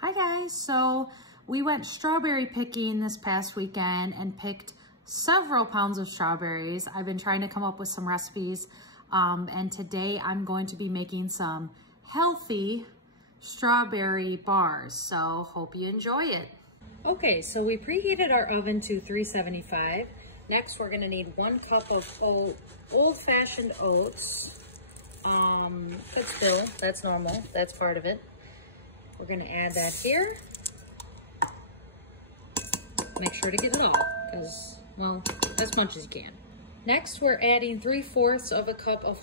Hi guys, so we went strawberry picking this past weekend and picked several pounds of strawberries. I've been trying to come up with some recipes and today I'm going to be making some healthy strawberry bars, so hope you enjoy it. Okay, so we preheated our oven to 375. Next we're gonna need 1 cup of old-fashioned oats. Good still, that's normal, that's part of it. We're gonna add that here. Make sure to get it all, because, well, as much as you can. Next, we're adding 3/4 of a cup of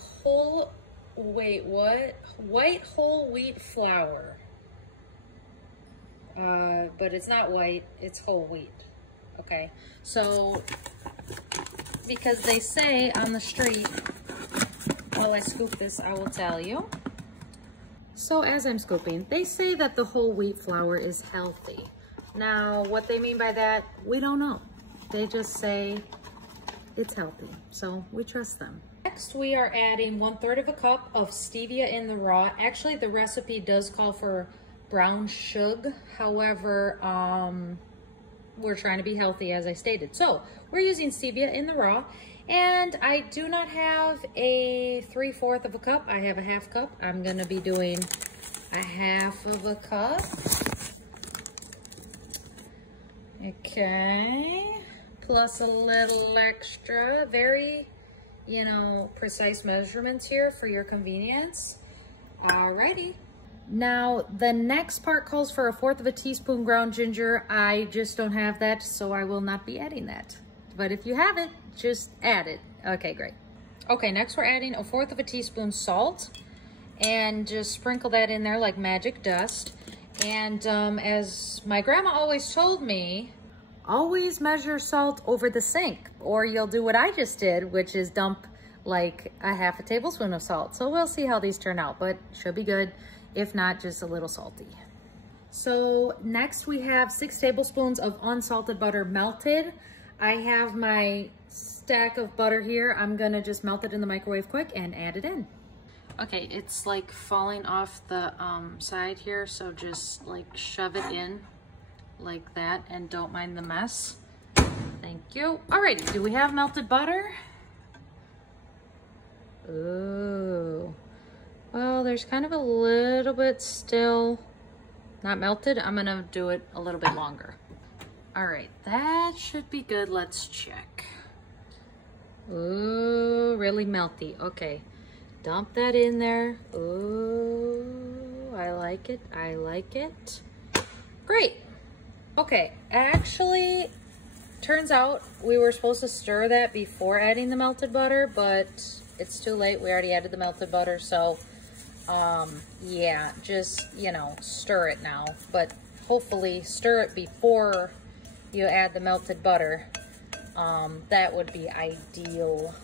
white whole wheat flour. But it's not white, it's whole wheat, okay? So, because they say on the street, while I scoop this, I will tell you. So as I'm scooping, they say that the whole wheat flour is healthy. Now, what they mean by that, we don't know. They just say it's healthy, so we trust them. Next, we are adding 1/3 of a cup of stevia in the raw. Actually, the recipe does call for brown sugar. However, we're trying to be healthy, as I stated. So we're using stevia in the raw. And I do not have a 3/4 of a cup. I have a 1/2 cup. I'm gonna be doing a 1/2 of a cup. Okay, plus a little extra. Very, precise measurements here for your convenience. Alrighty. Now, the next part calls for 1/4 of a teaspoon ground ginger. I just don't have that, so I will not be adding that. But if you have it, just add it. Okay, great. Okay, next we're adding 1/4 of a teaspoon salt and just sprinkle that in there like magic dust. And as my grandma always told me, always measure salt over the sink or you'll do what I just did, which is dump like a 1/2 tablespoon of salt. So we'll see how these turn out, but should be good. If not, just a little salty. So next we have 6 tablespoons of unsalted butter melted. I have my stack of butter here. I'm gonna just melt it in the microwave quick and add it in. Okay, it's like falling off the side here, so just like shove it in like that and don't mind the mess. Thank you. Alrighty, do we have melted butter? Ooh. Well, there's kind of a little bit still not melted. I'm gonna do it a little bit longer. All right, that should be good. Let's check. Ooh, really melty. Okay, dump that in there. Ooh, I like it. I like it. Great. Okay, actually, turns out we were supposed to stir that before adding the melted butter, but it's too late. We already added the melted butter, so yeah, just, stir it now. But hopefully stir it before you add the melted butter. That would be ideal.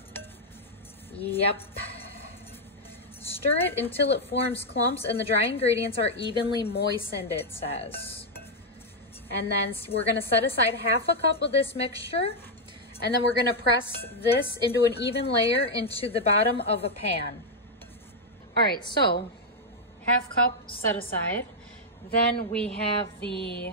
Yep. Stir it until it forms clumps and the dry ingredients are evenly moistened, it says. And then we're gonna set aside 1/2 cup of this mixture, and then we're gonna press this into an even layer into the bottom of a pan. All right, so 1/2 cup set aside. Then we have the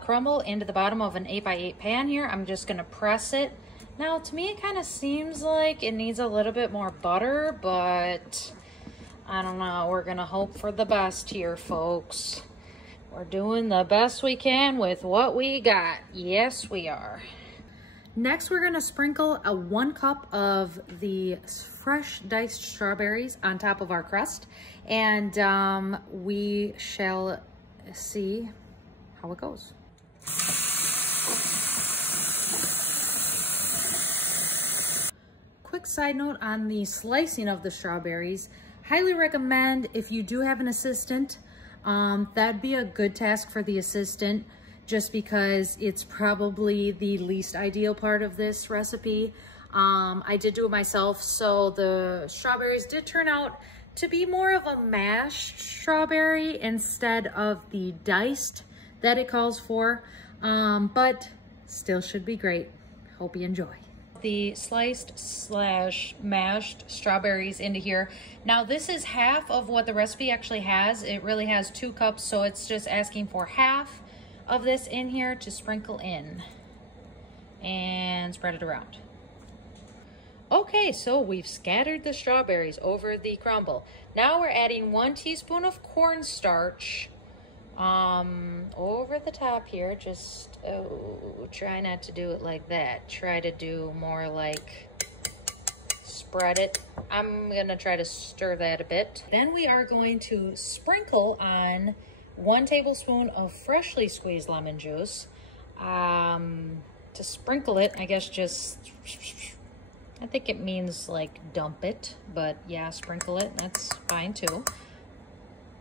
crumble into the bottom of an 8x8 pan here. I'm just gonna press it. Now, to me, it kind of seems like it needs a little bit more butter, but I don't know. We're gonna hope for the best here, folks. We're doing the best we can with what we got. Yes, we are. Next, we're gonna sprinkle 1 cup of the fresh diced strawberries on top of our crust, and we shall see how it goes. Quick side note on the slicing of the strawberries. Highly recommend if you do have an assistant, that'd be a good task for the assistant just because it's probably the least ideal part of this recipe. I did do it myself, so the strawberries did turn out to be more of a mashed strawberry instead of the diced that it calls for, but still should be great. Hope you enjoy. the sliced/mashed strawberries into here. Now this is half of what the recipe actually has. It really has 2 cups, so it's just asking for half of this in here to sprinkle in and spread it around. Okay, so we've scattered the strawberries over the crumble. Now we're adding 1 teaspoon of cornstarch over the top here. Just, try not to do it like that. Try to do more like spread it. I'm gonna try to stir that a bit. Then we are going to sprinkle on 1 tablespoon of freshly squeezed lemon juice. To sprinkle it, I guess just, I think it means like dump it, but yeah, sprinkle it, that's fine too.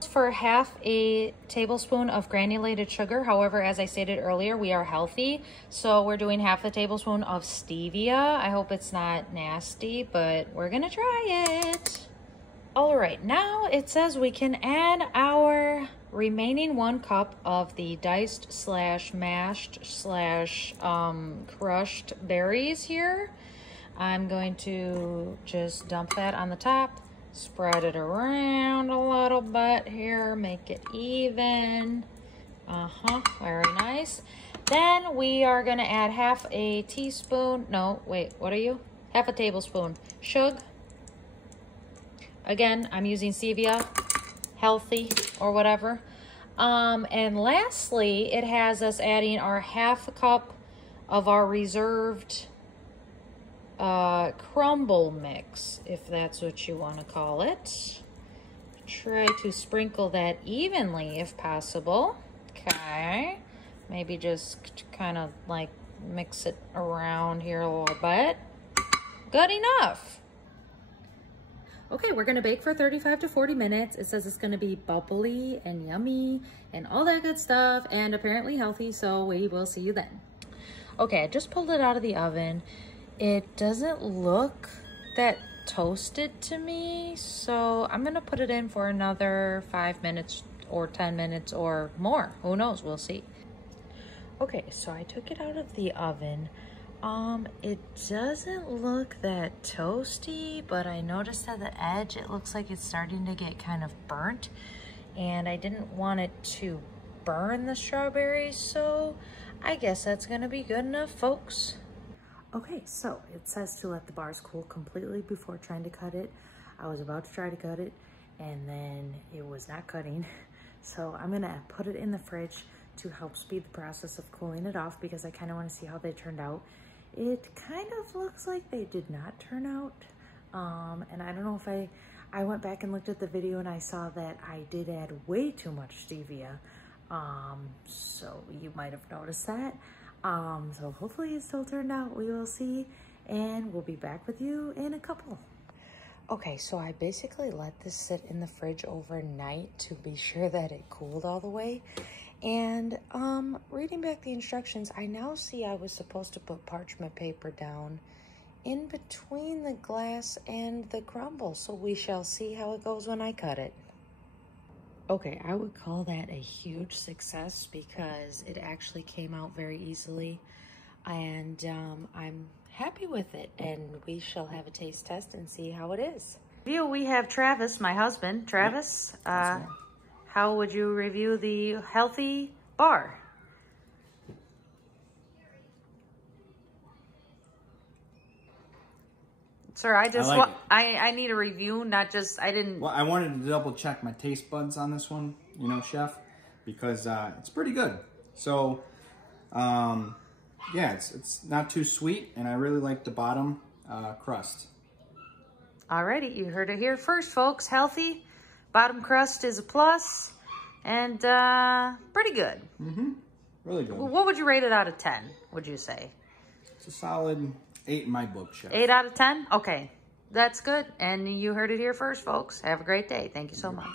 For half a tablespoon of granulated sugar. However, as I stated earlier, we are healthy, so we're doing half a tablespoon of stevia. I hope it's not nasty, but we're gonna try it. All right, now it says we can add our remaining 1 cup of the diced/mashed/crushed berries here. I'm going to just dump that on the top, spread it around a little bit here, make it even. Very nice. Then we are gonna add half a tablespoon sugar. Again, I'm using stevia, healthy or whatever. And lastly, it has us adding our half a cup of our reserved crumble mix, if that's what you want to call it. Try to sprinkle that evenly if possible. Okay, maybe just kind of like mix it around here a little bit. Good enough. Okay, we're gonna bake for 35 to 40 minutes. It says it's gonna be bubbly and yummy and all that good stuff, and apparently healthy, so we will see you then. Okay, I just pulled it out of the oven. It doesn't look that toasted to me, so I'm gonna put it in for another 5 minutes or 10 minutes or more. Who knows, we'll see. Okay, so I took it out of the oven. It doesn't look that toasty, but I noticed at the edge, it looks like it's starting to get kind of burnt, and I didn't want it to burn the strawberries, so I guess that's gonna be good enough, folks. Okay, so it says to let the bars cool completely before trying to cut it. I was about to try to cut it, and then it was not cutting. So I'm gonna put it in the fridge to help speed the process of cooling it off, because I kind of want to see how they turned out. It kind of looks like they did not turn out. And I don't know if I went back and looked at the video and I saw that I did add way too much stevia. So you might have noticed that. So hopefully it still turned out. We will see, and we'll be back with you in a couple. Okay, so I basically let this sit in the fridge overnight to be sure that it cooled all the way. And reading back the instructions, I now see I was supposed to put parchment paper down in between the glass and the crumble. So we shall see how it goes when I cut it. Okay, I would call that a huge success because it actually came out very easily, and I'm happy with it, and we shall have a taste test and see how it is. Here we have Travis, my husband. Travis, how would you review the Healthy Bar? Sir, I need a review, not just, Well, I wanted to double check my taste buds on this one, you know, Chef, because it's pretty good. So, yeah, it's not too sweet, and I really like the bottom crust. Alrighty, you heard it here first, folks. Healthy, bottom crust is a plus, and pretty good. Mm-hmm, really good. What would you rate it out of 10, would you say? It's a solid 8 in my book, Chef. 8 out of 10? Okay, that's good. And you heard it here first, folks. Have a great day. Thank you so much.